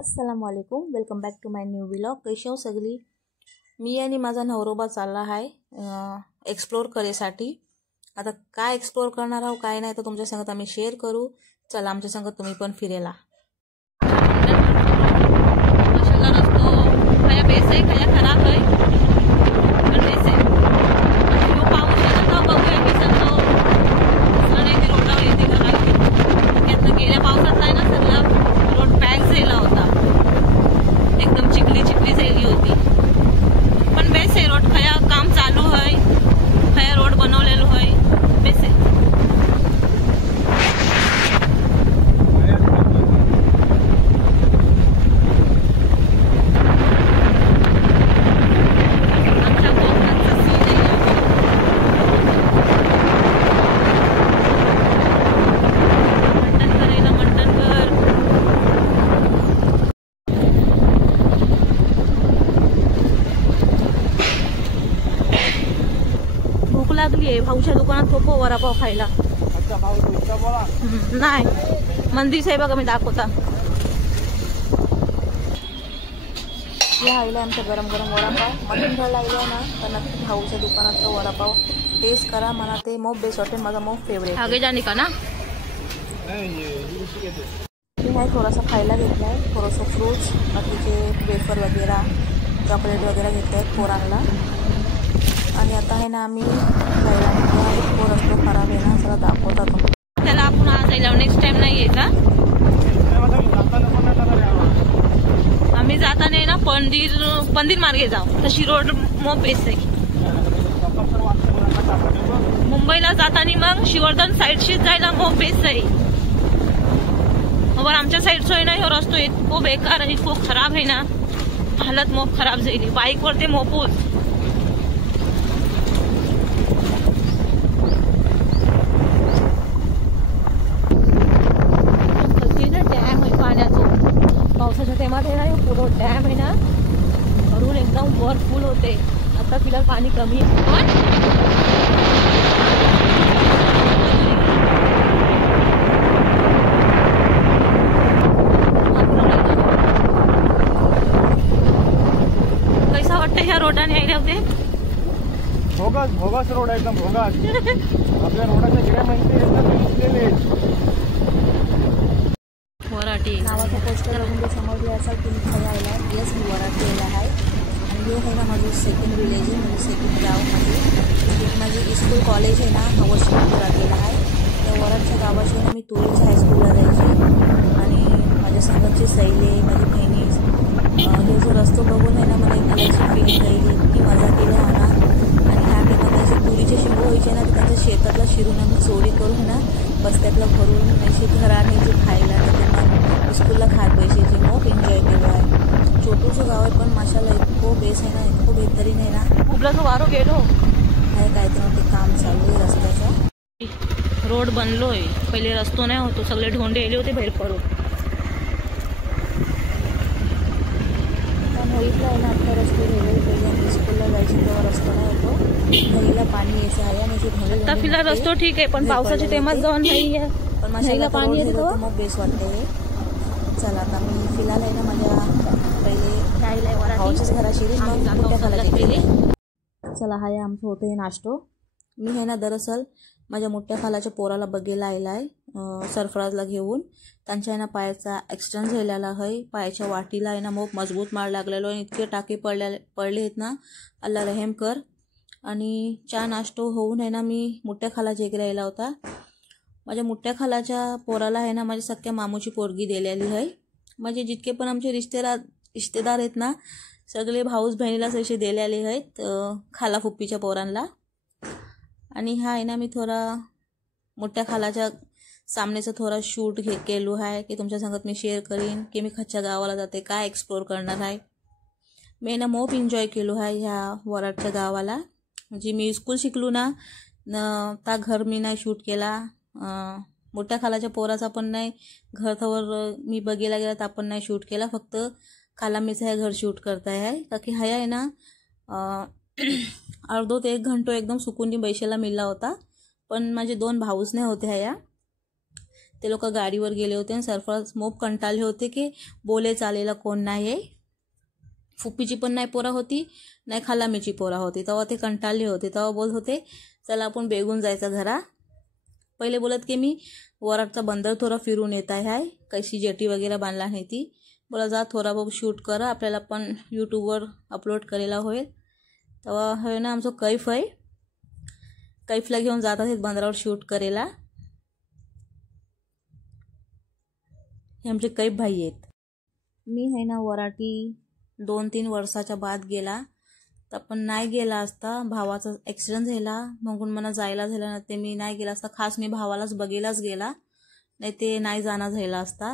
अस्सलामुअलैकुम, welcome back to my new vlog. कशी हो सगळी? मी आणि माझा नवरोबा चालला आहे एक्सप्लोर करायसाठी. आता काय एक्सप्लोर करणार आहो काय नाही तर तुमच्या संगत आम्ही शेअर करू. चला आमच्या संगत तुम्ही पण फिरायला. खराब आहे गेल्या पावसात आहे ना सगळं रोड पॅक झाला होता, एकदम चिखली चिखली झाली होती. पण बेस आहे रोड, खया काम चालू आहे, खया रोड बनवलेलो आहे, बेस आहे. लागली आहे भाऊच्या दुकानात थोपो वडापाव खायला. नाही मंदिर साहेब बघा मी दाखवता. या आईला आमचा गरम गरम वडापाव मटन घ्यायला लागला ना तर नक्की भाऊच्या दुकानातचा वडापाव टेस्ट करा. मला ते मोप बेस्ट वाटते, माझा मोप फेवरेट. आगे जाने का ना मी आहे थोडासा खायला घेतला आहे, थोडंसं फ्रूट्स बाकीचे वेफर वगैरे चॉकलेट वगैरे घेतले आहेत पोरांना. आणि आता आहे ना आम्ही जायला निघतो. रस्तो खराब आहे ना, सगळं दाखवता तो त्याला. आपण आज जायला नेक्स्ट टाइम नाही आहे का? आम्ही जाताना ना पंदीर मार्गे जाऊ, तशी रोड मोप बेस आहे. मुंबईला जाताना मग शिवर्धन साईडशीच जायला मोप बेस आहे. मग आमच्या साईडचा आहे ना ह्यो रस्तो इतको बेकार आणि इतको खराब आहे ना, हालत मोप खराब झाली. बाईकवर ते मोपूच पावसाच्या टायमात आहे ना पुरो डॅम आहे ना भरून एकदम वर फुल होते. आता फिलहाल पाणी कमी आहे. कैसा वाटतं ह्या रोडाने यायला होते? भोगास रोड एकदम भोगास. आपल्या रोडाच्या गिऱ्या माहिती वराठी नावाचा पोस्टर बघून समजले असाल तुम्ही खरं आला. येस मी वराठीला आहे आणि हे आहे ना माझं सेकंड विलेज आहे, म्हणजे सेकंड गाव. माझे स्कूल कॉलेज आहे ना हवसपूर राहलेला आहे. त्या वराठच्या गावाशी ना मी तुरीज हायस्कूलला जायचे आणि माझ्या संघाची सैले माझी बहिणी हे जो रस्तो बघून आहे ना मला एक अशी फिलिंग राहिली, इतकी मजा केली हा ना. आणि ह्या टायमात तुरीचे शिंगो व्हायचे ना, तर त्यांच्या शेतातला शिरून आम्ही चोरी करून ना बस्त्यातलं भरून अशी घराने जे खायला मग स्कूलला खात पैशाची खूप एन्जॉय केलं आहे. छोटूचं गाव आहे पण माशाला इतको बेस आहे ना, इतको बेहतरीन आहे ना. उबलाचं वारो गेलो आहे काय तर ते काम चालू आहे रस्त्याचा. रोड बनलोय, पहिले रस्तो नाही होतो, सगळे ढोंडे आले होते बाहेर पडून. पण होईतला आहे ना आता रस्ते गेले, पहिले स्कूलला जायचे तेव्हा रस्ता नाही होतो, नदीला पाणी यायचं आहे आणि ढोंडे. आता फिलहाल रस्तो ठीक आहे पण पावसाच्या टायमात जाऊन नाही आहे, पण माझ्या पाणी येते तेव्हा मग बेस वाटते. चला आता मी फिलहाल आहे ना माझ्या पहिले भाऊच्याच घराशी मग मोठ्या खाला गेले. चला हा आमचं होतं हे नाश्तो. मी आहे ना दरअसल माझ्या मोठ्या खालाच्या पोराला बघायला आलेला आहे सरफराजला घेऊन. त्यांच्या आहे ना पायाचा ॲक्सिडेंट झालेला आहे, पायाच्या वाटीला आहे ना मग मजबूत मार लागलेलो आणि इतके टाके पडले आहेत ना, अल्ला रहेम कर. आणि चहा नाश्तो होऊन आहे ना मी मोठ्या खालाच्या इकडे यायला होता. माझ्या मोठ्या खालाच्या पोराला आहे ना माझ्या सख्या मामूची पोरगी दिलेली आहे. म्हणजे जितके पण आमचे रिश्तेदार आहेत ना सगळे भाऊच बहिणीलाच असे दिलेले आहेत खाला फुप्पीच्या पोरांना. आणि हा आहे ना मी थोडा मोठ्या खालाच्या सामनेचा थोडा शूट केलो आहे की तुमच्या सांगत मी शेअर करीन की मी खच्च्या गावाला जाते, काय एक्सप्लोर करणार आहे. मी ना मोप एन्जॉय केलो आहे ह्या वराडच्या गावाला. म्हणजे मी स्कूल शिकलो ना त्या घर मी नाही शूट केला, मोठ्या खालाच्या पोराचा पण नाही घरवर मी बघायला गेला तर आपण नाही शूट केला, फक्त खाला मीच हे घर शूट करताय आहे का की हाय आहे ना अर्धो ते 1 घंटो एकदम सुकून बैशाला मिळला होता. पण माझे 2 भाऊच नाही होते ह्या ते लोक गाडीवर गेले होते आणि सरफराज मोप कंटाळले होते की बोले चालेला कोण नाही आहे. फुप्पीची पण नाही पोरा होती, नाही खालामीची पोरा होती. तेव्हा ते कंटाळले होते. तेव्हा बोलत होते चला आपण बेगून जायचं घरा. पहिले बोलत की मी वराडचा बंदर थोडा फिरून येत आहे, कशी जेटी वगैरे बांधला नाही ती. बोला जा थोडा बहुत शूट करा, आपल्याला पण यूट्यूबवर अपलोड करायला होईल. तेव्हा हे ना आमचं कैफ आहे, कैफला घेऊन जात आहेत बंदरावर शूट करायला. हे आमचे कैफ भाई आहेत. मी आहे ना वराटी 2-3 वर्षाच्या बाद गेला, तर पण नाही गेला असता. भावाचा ॲक्सिडेंट झाला म्हणून मला जायला झालं ना, ते मी नाही गेला असता. खास मी भावालाच बघायलाच गेला, नाही ते नाही जाणं झाला असता.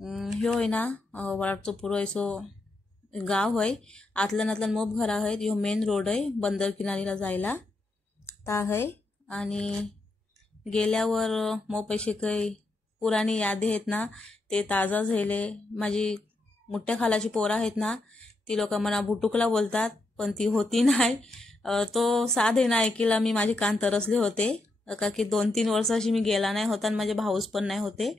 ह्यो आहे ना वराडचं पुरं असं गाव आहे, आतल्यानातल्या मोप घरा आहेत. ह्यो मेन रोड आहे बंदर किनारीला जायला ता आहे. आणि गेल्यावर मोप पैसे काही पुराणी यादी आहेत ना ते ताजा झाले. माझी मोठ्या खालाची पोरं आहेत ना, ती लोक मला बुटुकला बोलतात, पण ती होती नाही. तो साधे ना ऐकीला मी माझे कान तरसले होते, का की 2-3 वर्षाशी मी गेला नाही होता आणि माझे भाऊस पण नाही होते.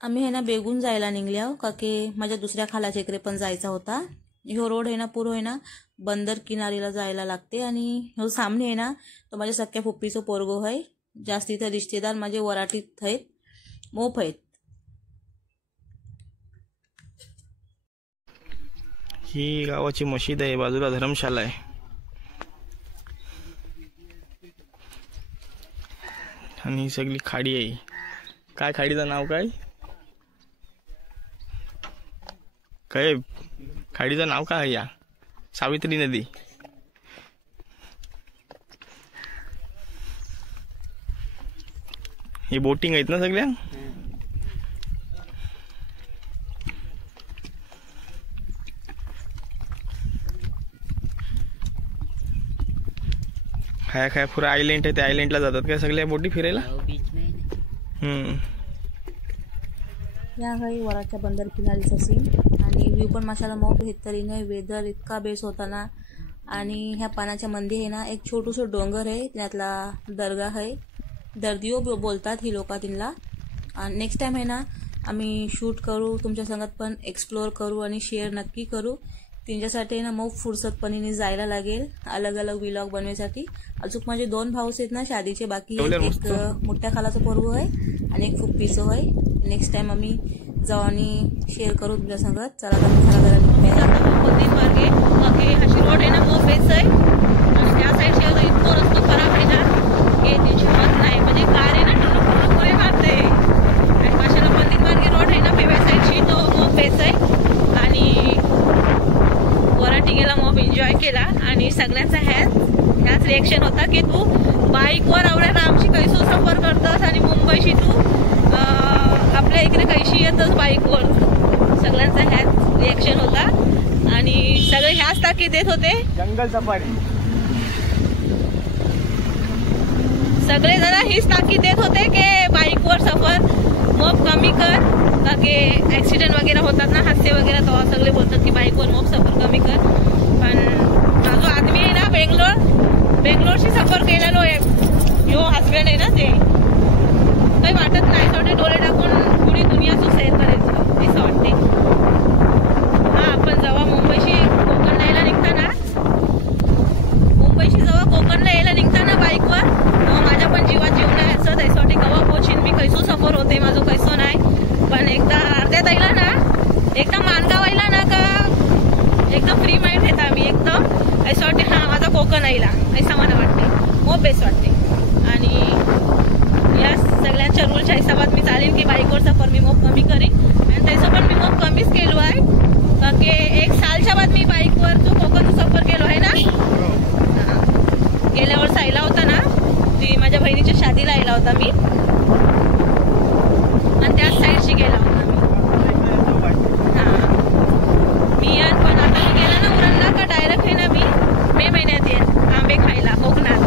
आम्ही आहे ना बेगून जायला निघल्या, का की माझ्या दुसऱ्या खालाच्या इकडे पण जायचा होता. ह्यो रोड आहे ना पुरो आहे ना बंदर किनारीला जायला लागते. आणि ह्यो सामने आहे ना तो माझ्या सख्या फुप्पीचं पोरगो आहे. जास्तीत रिश्तेदार माझे वराटीत आहेत, मोप आहेत. ही गावाची मशीद आहे, बाजूला धर्मशाला आहे. आणि ही सगळी खाडी आहे. काय खाडीचं नाव काय काय खाडीचं नाव काय आहे? या सावित्री नदी. ही बोटिंग आहेत ना सगळ्या. खाया पुरा आयलँड आहे, त्या आयलँडला जातात काय सगळ्या बोटी फिरायला. या काही वराच्या बंदर किनारीचा सीन. आणि व्ह्यू पण माशाला मोठ तरीने. वेदर इतका बेस होता ना. आणि ह्या पाण्याच्या मध्ये आहे ना एक छोटूसं डोंगर आहे, त्यातला दर्गा आहे, दर्दिओ बोलतात ही लोक तिला. आणि नेक्स्ट टाइम आहे ना आम्ही शूट करू, तुमच्या संगत पण एक्सप्लोअर करू आणि शेअर नक्की करू. त्यांच्यासाठी ना मग फुरसतपणीने जायला लागेल अलग अलग व्लॉग बनवायसाठी. अजून माझे 2 भाऊस आहेत ना शादीचे बाकी. एक मोठ्या खालाचं पोरगो आहे आणि एक फुप्पीचं आहे. नेक्स्ट टाइम आम्ही जाऊ आणि शेअर करू तुमच्या संगत. चला मार्गे अशी रोड आहे ना मग बेस आहे. आणि त्या साईडचे इतकं रस्तो खराब आहे ना की त्यांची मत नाही. म्हणजे कार आहे ना टुलूक पुढे मारते. आणि माशाला मंदिर मार्गे रोड आहे ना पेव्या साईडची, तो मग बेस आहे. आणि वराटी गेला मॉब एन्जॉय केला. आणि सगळ्यांचा ह्याच रिएक्शन होता की तू बाईकवर एवढ्या लांबशी कैसो सफर करतस आणि मुंबईशी तू आपल्या इकडे कैशी येतस बाईकवर. सगळ्यांचा ह्याच रिएक्शन होता. आणि सगळे ह्याच ताकी देत होते जंगल सफारी. सगळे जरा हीच ताकी देत होते की बाईकवर सफर मोप कमी कर, का की ऍक्सिडेंट वगैरे होतात ना, हादसे वगैरे. तेव्हा सगळे बोलतात की बाईकवर मोप सफर कमी कर. पण हा जो आदमी आहे ना बेंगलोरशी सफर केलेलो आहे, ह्यो हसबँड आहे ना, ते काही वाटत नाही. थोडे डोळे टाकून पुरी दुनिया तो सैर करायचं असं वाटते. हा आपण जेव्हा मुंबईशी कोकणला यायला निघताना बाईकवर तेव्हा माझ्या पण जीवात जीव नाही असं त्याच्यासाठी कवा पोचीन मी, कैसो सफर होते माझं कैसो नाही. पण एकदा अर्ध्यात आईला ना, एकदा मानगाव आईला ना का एकदम फ्री माइंड येत आम्ही एकदम असं वाटते हा माझा कोकण आईला असं मला वाटते, खूप बेस्ट वाटते. आणि या सगळ्यांच्या रूलच्या हिशोबात मी चालेन की बाईकवर सफर मी मोप कमी करेन. आणि त्याचं पण मी मोप कमीच केलो आहे, का की 1 सालच्या बाद मी बाईकवर जो कोकण सफर केलो आहे ना. गेल्या वर्षी आयला होता ना, ती माझ्या बहिणीच्या शादीला आयला होता मी, आणि त्याच साईडशी गेला होता मी. पण आता मी गेला ना उरणला का डायरेक्ट आहे ना मी मे महिन्यात येईल आंबे खायला कोकणात.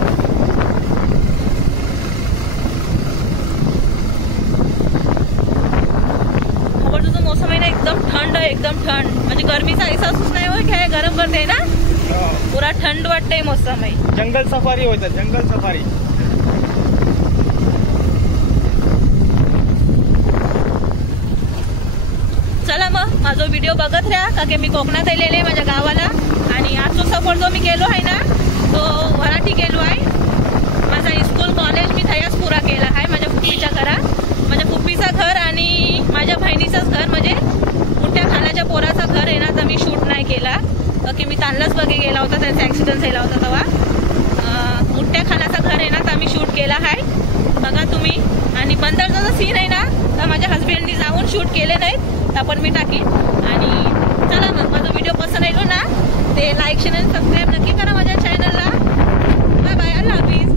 खबर तुझं मोसम आहे ना एकदम थंड म्हणजे गरमीचा अहसासच नाही हो, काय गरम करते ना, पुरा थंड वाटते मोसम आहे. जंगल सफारी होतं, जंगल सफारी. माझा व्हिडिओ बघत राहा का की मी कोकणात आलेले माझ्या गावाला. आणि आजचा सफर जो मी केलो आहे ना तो वराठी केलो आहे. माझा स्कूल कॉलेज मी थयाच पुरा केला आहे माझ्या फुप्पीच्या घरात. माझ्या फुप्पीचं घर आणि माझ्या बहिणीचंच घर म्हणजे मोठ्या खालाच्या पोराचं घर आहे ना तर मी शूट नाही केला की मी तांडलाच बघे गेला होता त्यांचा ॲक्सिडेंट झाला होता तेव्हा. मोठ्या खालाचं घर आहे ना तर आम्ही शूट केला आहे बघा तुम्ही. आणि बंदरचा जो सीन आहे ना तर माझ्या हस्बंडनी जाऊन शूट केले नाहीत तर पण मी टाकीन. आणि चला मग माझा व्हिडिओ पसंत आलो ना ते लाईक शेअर आणि सबस्क्राईब नक्की करा माझ्या चॅनलला. बाय बाय, अल्लाह हाफिज.